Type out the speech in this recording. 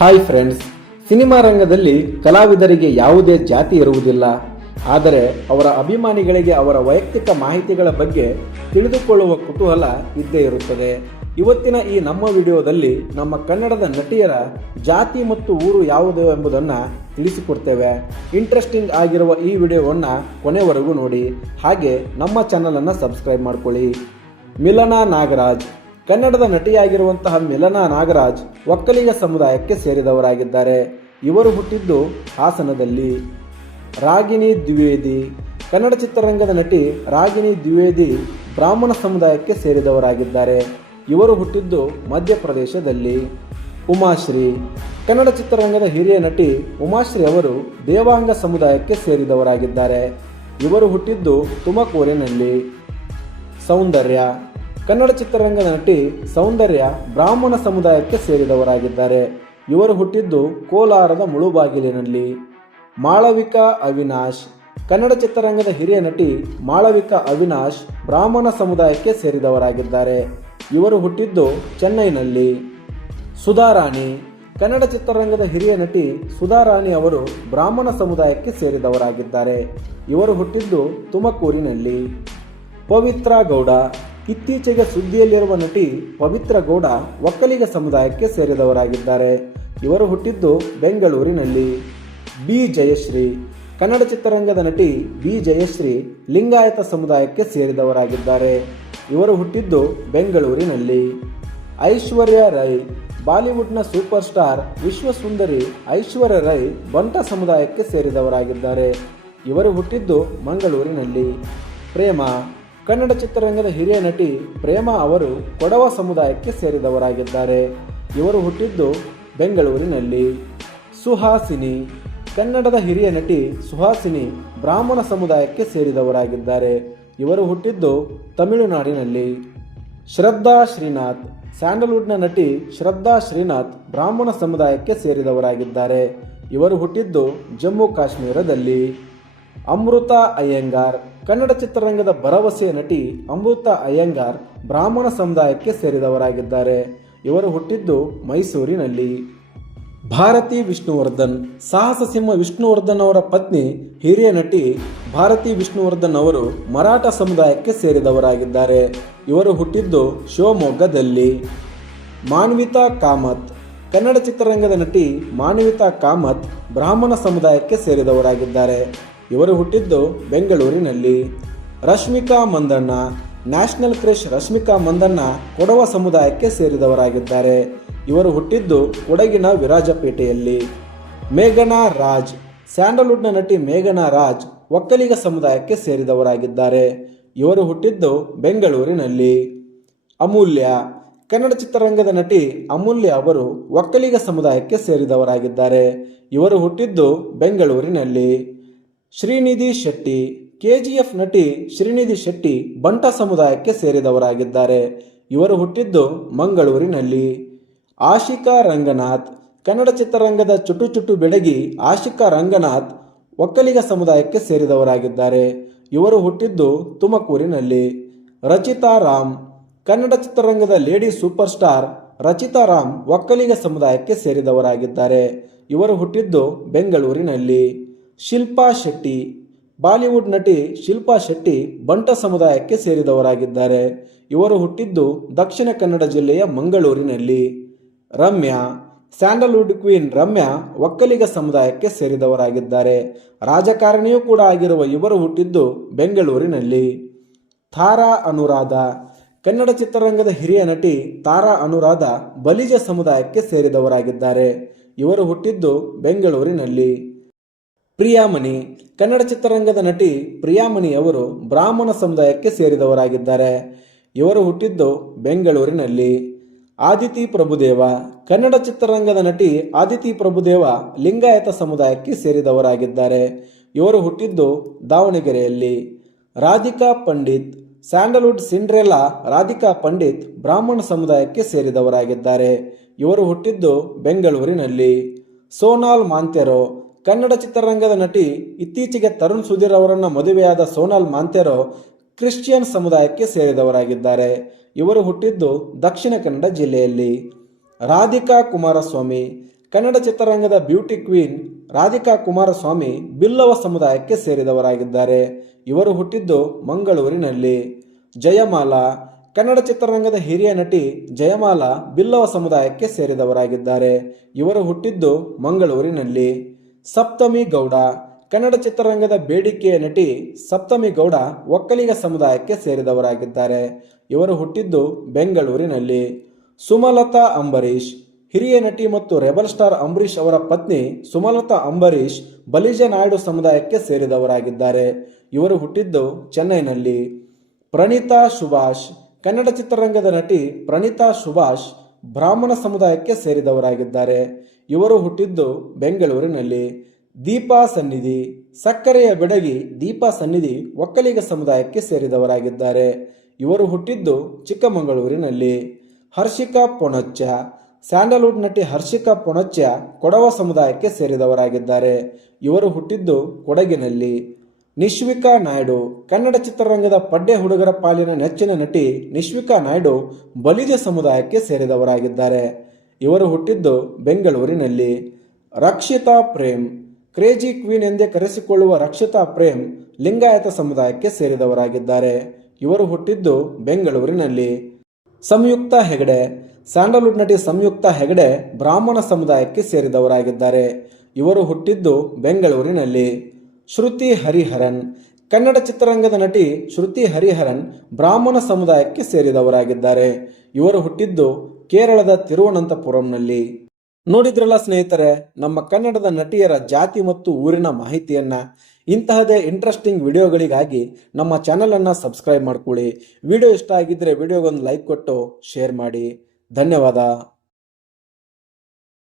Hi friends cinema ರಂಗದಲ್ಲಿ ಕಲಾವಿದರಿಗೆ ಯಾವುದೇ ಜಾತಿ ಇರುವುದಿಲ್ಲ. ಆದರೆ ಅವರ ಅಭಿಮಾನಿಗಳಿಗೆ ಅವರ ವೈಯಕ್ತಿಕ ಮಾಹಿತಿಗಳ ಬಗ್ಗೆ ತಿಳಿದುಕೊಳ್ಳುವ ಕುತೂಹಲ ಇದ್ದೇ ಇರುತ್ತದೆ. ಇವತ್ತಿನ ಈ ನಮ್ಮ ವಿಡಿಯೋದಲ್ಲಿ ನಮ್ಮ ಕನ್ನಡದ ನಟಿಯರ ಜಾತಿ ಮತ್ತು ಊರು ಯಾವುದು ಎಂಬುದನ್ನು ತಿಳಿಸಿಕೊಡ್ತೇವೆ. ಇಂಟ್ರೆಸ್ಟಿಂಗ್ ಆಗಿರುವ ಈ ವಿಡಿಯೋವನ್ನು ಕೊನೆವರೆಗೂ ನೋಡಿ. ಹಾಗೆ ನಮ್ಮ ಚಾನಲನ್ನು ಸಬ್ಸ್ಕ್ರೈಬ್ ಮಾಡಿಕೊಳ್ಳಿ. ಮಿಲನಾ ನಾಗರಾಜ್. ಕನ್ನಡದ ನಟಿಯಾಗಿರುವಂತಹ ಮಿಲನಾ ನಾಗರಾಜ್ ಒಕ್ಕಲಿಗ ಸಮುದಾಯಕ್ಕೆ ಸೇರಿದವರಾಗಿದ್ದಾರೆ. ಇವರು ಹುಟ್ಟಿದ್ದು ಹಾಸನದಲ್ಲಿ. ರಾಗಿಣಿ ದ್ವಿವೇದಿ. ಕನ್ನಡ ಚಿತ್ರರಂಗದ ನಟಿ ರಾಗಿಣಿ ದ್ವಿವೇದಿ ಬ್ರಾಹ್ಮಣ ಸಮುದಾಯಕ್ಕೆ ಸೇರಿದವರಾಗಿದ್ದಾರೆ. ಇವರು ಹುಟ್ಟಿದ್ದು ಮಧ್ಯಪ್ರದೇಶದಲ್ಲಿ. ಉಮಾಶ್ರೀ. ಕನ್ನಡ ಚಿತ್ರರಂಗದ ಹಿರಿಯ ನಟಿ ಉಮಾಶ್ರೀ ಅವರು ದೇವಾಂಗ ಸಮುದಾಯಕ್ಕೆ ಸೇರಿದವರಾಗಿದ್ದಾರೆ. ಇವರು ಹುಟ್ಟಿದ್ದು ತುಮಕೂರಿನಲ್ಲಿ. ಸೌಂದರ್ಯ. ಕನ್ನಡ ಚಿತ್ರರಂಗದ ನಟಿ ಸೌಂದರ್ಯ ಬ್ರಾಹ್ಮಣ ಸಮುದಾಯಕ್ಕೆ ಸೇರಿದವರಾಗಿದ್ದಾರೆ. ಇವರು ಹುಟ್ಟಿದ್ದು ಕೋಲಾರದ ಮುಳುಬಾಗಿಲಿನಲ್ಲಿ. ಮಾಳವಿಕಾ ಅವಿನಾಶ್. ಕನ್ನಡ ಚಿತ್ರರಂಗದ ಹಿರಿಯ ನಟಿ ಮಾಳವಿಕಾ ಅವಿನಾಶ್ ಬ್ರಾಹ್ಮಣ ಸಮುದಾಯಕ್ಕೆ ಸೇರಿದವರಾಗಿದ್ದಾರೆ. ಇವರು ಹುಟ್ಟಿದ್ದು ಚೆನ್ನೈನಲ್ಲಿ. ಸುಧಾರಾಣಿ ಕನ್ನಡ ಚಿತ್ರರಂಗದ ಹಿರಿಯ ನಟಿ ಸುಧಾರಾಣಿ ಅವರು ಬ್ರಾಹ್ಮಣ ಸಮುದಾಯಕ್ಕೆ ಸೇರಿದವರಾಗಿದ್ದಾರೆ. ಇವರು ಹುಟ್ಟಿದ್ದು ತುಮಕೂರಿನಲ್ಲಿ. ಪವಿತ್ರ ಗೌಡ. ಇತ್ತೀಚೆಗೆ ಸುದ್ದಿಯಲ್ಲಿರುವ ನಟಿ ಪವಿತ್ರ ಗೌಡ ಒಕ್ಕಲಿಗ ಸಮುದಾಯಕ್ಕೆ ಸೇರಿದವರಾಗಿದ್ದಾರೆ. ಇವರು ಹುಟ್ಟಿದ್ದು ಬೆಂಗಳೂರಿನಲ್ಲಿ. ಬಿ ಜಯಶ್ರೀ. ಕನ್ನಡ ಚಿತ್ರರಂಗದ ನಟಿ ಬಿ ಜಯಶ್ರೀ ಲಿಂಗಾಯತ ಸಮುದಾಯಕ್ಕೆ ಸೇರಿದವರಾಗಿದ್ದಾರೆ. ಇವರು ಹುಟ್ಟಿದ್ದು ಬೆಂಗಳೂರಿನಲ್ಲಿ. ಐಶ್ವರ್ಯ ರೈ. ಬಾಲಿವುಡ್ನ ಸೂಪರ್ ಸ್ಟಾರ್ ವಿಶ್ವಸುಂದರಿ ಐಶ್ವರ್ಯ ರೈ ಬಂಟ ಸಮುದಾಯಕ್ಕೆ ಸೇರಿದವರಾಗಿದ್ದಾರೆ. ಇವರು ಹುಟ್ಟಿದ್ದು ಮಂಗಳೂರಿನಲ್ಲಿ. ಪ್ರೇಮ. ಕನ್ನಡ ಚಿತ್ರರಂಗದ ಹಿರಿಯ ನಟಿ ಪ್ರೇಮಾ ಅವರು ಕೊಡವ ಸಮುದಾಯಕ್ಕೆ ಸೇರಿದವರಾಗಿದ್ದಾರೆ. ಇವರು ಹುಟ್ಟಿದ್ದು ಬೆಂಗಳೂರಿನಲ್ಲಿ. ಸುಹಾಸಿನಿ. ಕನ್ನಡದ ಹಿರಿಯ ನಟಿ ಸುಹಾಸಿನಿ ಬ್ರಾಹ್ಮಣ ಸಮುದಾಯಕ್ಕೆ ಸೇರಿದವರಾಗಿದ್ದಾರೆ. ಇವರು ಹುಟ್ಟಿದ್ದು ತಮಿಳುನಾಡಿನಲ್ಲಿ. ಶ್ರದ್ಧಾ ಶ್ರೀನಾಥ್. ಸ್ಯಾಂಡಲ್ವುಡ್ನ ನಟಿ ಶ್ರದ್ಧಾ ಶ್ರೀನಾಥ್ ಬ್ರಾಹ್ಮಣ ಸಮುದಾಯಕ್ಕೆ ಸೇರಿದವರಾಗಿದ್ದಾರೆ. ಇವರು ಹುಟ್ಟಿದ್ದು ಜಮ್ಮು ಕಾಶ್ಮೀರದಲ್ಲಿ. ಅಮೃತ ಅಯ್ಯಂಗಾರ್. ಕನ್ನಡ ಚಿತ್ರರಂಗದ ಭರವಸೆಯ ನಟಿ ಅಮೃತ ಅಯ್ಯಂಗಾರ್ ಬ್ರಾಹ್ಮಣ ಸಮುದಾಯಕ್ಕೆ ಸೇರಿದವರಾಗಿದ್ದಾರೆ. ಇವರು ಹುಟ್ಟಿದ್ದು ಮೈಸೂರಿನಲ್ಲಿ. ಭಾರತಿ ವಿಷ್ಣುವರ್ಧನ್. ಸಾಹಸ ಸಿಂಹ ವಿಷ್ಣುವರ್ಧನ್ ಅವರ ಪತ್ನಿ, ಹಿರಿಯ ನಟಿ ಭಾರತಿ ವಿಷ್ಣುವರ್ಧನ್ ಅವರು ಮರಾಠ ಸಮುದಾಯಕ್ಕೆ ಸೇರಿದವರಾಗಿದ್ದಾರೆ. ಇವರು ಹುಟ್ಟಿದ್ದು ಶಿವಮೊಗ್ಗದಲ್ಲಿ. ಮಾನ್ವಿತಾ ಕಾಮತ್. ಕನ್ನಡ ಚಿತ್ರರಂಗದ ನಟಿ ಮಾನ್ವಿತಾ ಕಾಮತ್ ಬ್ರಾಹ್ಮಣ ಸಮುದಾಯಕ್ಕೆ ಸೇರಿದವರಾಗಿದ್ದಾರೆ. ಇವರು ಹುಟ್ಟಿದ್ದು ಬೆಂಗಳೂರಿನಲ್ಲಿ. ರಶ್ಮಿಕಾ ಮಂದಣ್ಣ, ನ್ಯಾಷನಲ್ ಕ್ರಶ್ ರಶ್ಮಿಕಾ ಮಂದಣ್ಣ ಕೊಡವ ಸಮುದಾಯಕ್ಕೆ ಸೇರಿದವರಾಗಿದ್ದಾರೆ. ಇವರು ಹುಟ್ಟಿದ್ದು ಕೊಡಗಿನ ವಿರಾಜಪೇಟೆಯಲ್ಲಿ. ಮೇಘನಾ ರಾಜ್, ಸ್ಯಾಂಡಲ್ವುಡ್ನ ನಟಿ ಮೇಘನಾ ರಾಜ್ ಒಕ್ಕಲಿಗ ಸಮುದಾಯಕ್ಕೆ ಸೇರಿದವರಾಗಿದ್ದಾರೆ. ಇವರು ಹುಟ್ಟಿದ್ದು ಬೆಂಗಳೂರಿನಲ್ಲಿ. ಅಮೂಲ್ಯ, ಕನ್ನಡ ಚಿತ್ರರಂಗದ ನಟಿ ಅಮೂಲ್ಯ ಅವರು ಒಕ್ಕಲಿಗ ಸಮುದಾಯಕ್ಕೆ ಸೇರಿದವರಾಗಿದ್ದಾರೆ. ಇವರು ಹುಟ್ಟಿದ್ದು ಬೆಂಗಳೂರಿನಲ್ಲಿ. ಶ್ರೀನಿಧಿ ಶೆಟ್ಟಿ, ಕೆಜಿಎಫ್ ನಟಿ ಶ್ರೀನಿಧಿ ಶೆಟ್ಟಿ ಬಂಟ ಸಮುದಾಯಕ್ಕೆ ಸೇರಿದವರಾಗಿದ್ದಾರೆ. ಇವರು ಹುಟ್ಟಿದ್ದು ಮಂಗಳೂರಿನಲ್ಲಿ. ಆಶಿಕಾ ರಂಗನಾಥ್, ಕನ್ನಡ ಚಿತ್ರರಂಗದ ಚುಟು ಚುಟು ಬೆಡಗಿ ಆಶಿಕಾ ರಂಗನಾಥ್ ಒಕ್ಕಲಿಗ ಸಮುದಾಯಕ್ಕೆ ಸೇರಿದವರಾಗಿದ್ದಾರೆ. ಇವರು ಹುಟ್ಟಿದ್ದು ತುಮಕೂರಿನಲ್ಲಿ. ರಚಿತಾ ರಾಮ್, ಕನ್ನಡ ಚಿತ್ರರಂಗದ lady super star Rachita Ram Vokkaliga ಸಮುದಾಯಕ್ಕೆ ಸೇರಿದವರಾಗಿದ್ದಾರೆ. ಇವರು ಹುಟ್ಟಿದ್ದು ಬೆಂಗಳೂರಿನಲ್ಲಿ. ಶಿಲ್ಪಾ ಶೆಟ್ಟಿ. ಬಾಲಿವುಡ್ ನಟಿ ಶಿಲ್ಪಾ ಶೆಟ್ಟಿ ಬಂಟ ಸಮುದಾಯಕ್ಕೆ ಸೇರಿದವರಾಗಿದ್ದಾರೆ. ಇವರು ಹುಟ್ಟಿದ್ದು ದಕ್ಷಿಣ ಕನ್ನಡ ಜಿಲ್ಲೆಯ ಮಂಗಳೂರಿನಲ್ಲಿ. ರಮ್ಯಾ, ಸ್ಯಾಂಡಲ್ವುಡ್ ಕ್ವೀನ್ ರಮ್ಯಾ ಒಕ್ಕಲಿಗ ಸಮುದಾಯಕ್ಕೆ ಸೇರಿದವರಾಗಿದ್ದಾರೆ. ರಾಜಕಾರಣಿಯೂ ಕೂಡ ಆಗಿರುವ ಇವರು ಹುಟ್ಟಿದ್ದು ಬೆಂಗಳೂರಿನಲ್ಲಿ. ತಾರಾ ಅನುರಾಧ. ಕನ್ನಡ ಚಿತ್ರರಂಗದ ಹಿರಿಯ ನಟಿ ತಾರಾ ಅನುರಾಧ ಬಲಿಜ ಸಮುದಾಯಕ್ಕೆ ಸೇರಿದವರಾಗಿದ್ದಾರೆ. ಇವರು ಹುಟ್ಟಿದ್ದು ಬೆಂಗಳೂರಿನಲ್ಲಿ. ಪ್ರಿಯಾಮಣಿ, ಕನ್ನಡ ಚಿತ್ರರಂಗದ ನಟಿ ಪ್ರಿಯಾಮಣಿ ಅವರು ಬ್ರಾಹ್ಮಣ ಸಮುದಾಯಕ್ಕೆ ಸೇರಿದವರಾಗಿದ್ದಾರೆ. ಇವರು ಹುಟ್ಟಿದ್ದು ಬೆಂಗಳೂರಿನಲ್ಲಿ. ಆದಿತಿ ಪ್ರಭುದೇವ, ಕನ್ನಡ ಚಿತ್ರರಂಗದ ನಟಿ ಆದಿತಿ ಪ್ರಭುದೇವ ಲಿಂಗಾಯತ ಸಮುದಾಯಕ್ಕೆ ಸೇರಿದವರಾಗಿದ್ದಾರೆ. ಇವರು ಹುಟ್ಟಿದ್ದು ದಾವಣಗೆರೆಯಲ್ಲಿ. ರಾಧಿಕಾ ಪಂಡಿತ್, ಸ್ಯಾಂಡಲ್ವುಡ್ ಸಿಂಡ್ರೆಲಾ ರಾಧಿಕಾ ಪಂಡಿತ್ ಬ್ರಾಹ್ಮಣ ಸಮುದಾಯಕ್ಕೆ ಸೇರಿದವರಾಗಿದ್ದಾರೆ. ಇವರು ಹುಟ್ಟಿದ್ದು ಬೆಂಗಳೂರಿನಲ್ಲಿ. ಸೋನಾಲ್ ಮಾಂತೆರೋ ಕನ್ನಡ ಚಿತ್ರರಂಗದ ನಟಿ ಇತ್ತೀಚೆಗೆ ತರುಣ್ ಸುಧೀರ್ ಅವರನ್ನು ಮದುವೆಯಾದ ಸೋನಾಲ್ ಮಾಂತೆರೋ ಕ್ರಿಶ್ಚಿಯನ್ ಸಮುದಾಯಕ್ಕೆ ಸೇರಿದವರಾಗಿದ್ದಾರೆ. ಇವರು ಹುಟ್ಟಿದ್ದು ದಕ್ಷಿಣ ಕನ್ನಡ ಜಿಲ್ಲೆಯಲ್ಲಿ. ರಾಧಿಕಾ ಕುಮಾರಸ್ವಾಮಿ, ಕನ್ನಡ ಚಿತ್ರರಂಗದ ಬ್ಯೂಟಿ ಕ್ವೀನ್ ರಾಧಿಕಾ ಕುಮಾರಸ್ವಾಮಿ ಬಿಲ್ಲವ ಸಮುದಾಯಕ್ಕೆ ಸೇರಿದವರಾಗಿದ್ದಾರೆ. ಇವರು ಹುಟ್ಟಿದ್ದು ಮಂಗಳೂರಿನಲ್ಲಿ. ಜಯಮಾಲಾ, ಕನ್ನಡ ಚಿತ್ರರಂಗದ ಹಿರಿಯ ನಟಿ ಜಯಮಾಲಾ ಬಿಲ್ಲವ ಸಮುದಾಯಕ್ಕೆ ಸೇರಿದವರಾಗಿದ್ದಾರೆ. ಇವರು ಹುಟ್ಟಿದ್ದು ಮಂಗಳೂರಿನಲ್ಲಿ. ಸಪ್ತಮಿ ಗೌಡ, ಕನ್ನಡ ಚಿತ್ರರಂಗದ ಬೇಡಿಕೆಯ ನಟಿ ಸಪ್ತಮಿ ಗೌಡ ಒಕ್ಕಲಿಗ ಸಮುದಾಯಕ್ಕೆ ಸೇರಿದವರಾಗಿದ್ದಾರೆ. ಇವರು ಹುಟ್ಟಿದ್ದು ಬೆಂಗಳೂರಿನಲ್ಲಿ. ಸುಮಲತಾ ಅಂಬರೀಷ್, ಹಿರಿಯ ನಟಿ ಮತ್ತು ರೆಬಲ್ ಸ್ಟಾರ್ ಅಂಬರೀಷ್ ಅವರ ಪತ್ನಿ ಸುಮಲತಾ ಅಂಬರೀಷ್ ಬಲಿಜ ನಾಯ್ಡು ಸಮುದಾಯಕ್ಕೆ ಸೇರಿದವರಾಗಿದ್ದಾರೆ. ಇವರು ಹುಟ್ಟಿದ್ದು ಚೆನ್ನೈನಲ್ಲಿ. ಪ್ರಣೀತಾ ಸುಭಾಷ್, ಕನ್ನಡ ಚಿತ್ರರಂಗದ ನಟಿ ಪ್ರಣೀತಾ ಸುಭಾಷ್ ಬ್ರಾಹ್ಮಣ ಸಮುದಾಯಕ್ಕೆ ಸೇರಿದವರಾಗಿದ್ದಾರೆ. ಇವರು ಹುಟ್ಟಿದ್ದು ಬೆಂಗಳೂರಿನಲ್ಲಿ. ದೀಪಾ ಸನ್ನಿಧಿ, ಸಕ್ಕರೆಯ ಬೆಡಗಿ ದೀಪಾ ಸನ್ನಿಧಿ ಒಕ್ಕಲಿಗ ಸಮುದಾಯಕ್ಕೆ ಸೇರಿದವರಾಗಿದ್ದಾರೆ. ಇವರು ಹುಟ್ಟಿದ್ದು ಚಿಕ್ಕಮಗಳೂರಿನಲ್ಲಿ. ಹರ್ಷಿಕಾ ಪೊಣಚ್ಚ, ಸ್ಯಾಂಡಲ್ವುಡ್ ನಟಿ ಹರ್ಷಿಕಾ ಪೊಣಚ್ಚ ಕೊಡವ ಸಮುದಾಯಕ್ಕೆ ಸೇರಿದವರಾಗಿದ್ದಾರೆ. ಇವರು ಹುಟ್ಟಿದ್ದು ಕೊಡಗಿನಲ್ಲಿ. ನಿಶ್ವಿಕಾ ನಾಯ್ಡು, ಕನ್ನಡ ಚಿತ್ರರಂಗದ ಪಡ್ಡೆ ಹುಡುಗರ ಪಾಲಿನ ನೆಚ್ಚಿನ ನಟಿ ನಿಶ್ವಿಕಾ ನಾಯ್ಡು ಬಲಿಜ ಸಮುದಾಯಕ್ಕೆ ಸೇರಿದವರಾಗಿದ್ದಾರೆ. ಇವರು ಹುಟ್ಟಿದ್ದು ಬೆಂಗಳೂರಿನಲ್ಲಿ. ರಕ್ಷಿತಾ ಪ್ರೇಮ್, ಕ್ರೇಜಿ ಕ್ವೀನ್ ಎಂದೇ ಕರೆಸಿಕೊಳ್ಳುವ ರಕ್ಷಿತಾ ಪ್ರೇಮ್ ಲಿಂಗಾಯತ ಸಮುದಾಯಕ್ಕೆ ಸೇರಿದವರಾಗಿದ್ದಾರೆ. ಇವರು ಹುಟ್ಟಿದ್ದು ಬೆಂಗಳೂರಿನಲ್ಲಿ. ಸಂಯುಕ್ತ ಹೆಗಡೆ, ಸ್ಯಾಂಡಲ್ವುಡ್ ನಟಿ ಸಂಯುಕ್ತ ಹೆಗಡೆ ಬ್ರಾಹ್ಮಣ ಸಮುದಾಯಕ್ಕೆ ಸೇರಿದವರಾಗಿದ್ದಾರೆ. ಇವರು ಹುಟ್ಟಿದ್ದು ಬೆಂಗಳೂರಿನಲ್ಲಿ. ಶ್ರುತಿ ಹರಿಹರನ್. ಕನ್ನಡ ಚಿತ್ರರಂಗದ ನಟಿ ಶ್ರುತಿ ಹರಿಹರನ್ ಬ್ರಾಹ್ಮಣ ಸಮುದಾಯಕ್ಕೆ ಸೇರಿದವರಾಗಿದ್ದಾರೆ. ಇವರು ಹುಟ್ಟಿದ್ದು ಕೇರಳದ ತಿರುವನಂತಪುರಂನಲ್ಲಿ. ನೋಡಿದ್ರಲ್ಲ ಸ್ನೇಹಿತರೆ, ನಮ್ಮ ಕನ್ನಡದ ನಟಿಯರ ಜಾತಿ ಮತ್ತು ಊರಿನ ಮಾಹಿತಿಯನ್ನ. ಇಂತಹದೇ ಇಂಟ್ರೆಸ್ಟಿಂಗ್ ವಿಡಿಯೋಗಳಿಗಾಗಿ ನಮ್ಮ ಚಾನಲನ್ನು ಸಬ್ಸ್ಕ್ರೈಬ್ ಮಾಡ್ಕೊಳ್ಳಿ. ವಿಡಿಯೋ ಇಷ್ಟ ಆಗಿದ್ರೆ ವಿಡಿಯೋಗೊಂದು ಲೈಕ್ ಕೊಟ್ಟು ಶೇರ್ ಮಾಡಿ. ಧನ್ಯವಾದ.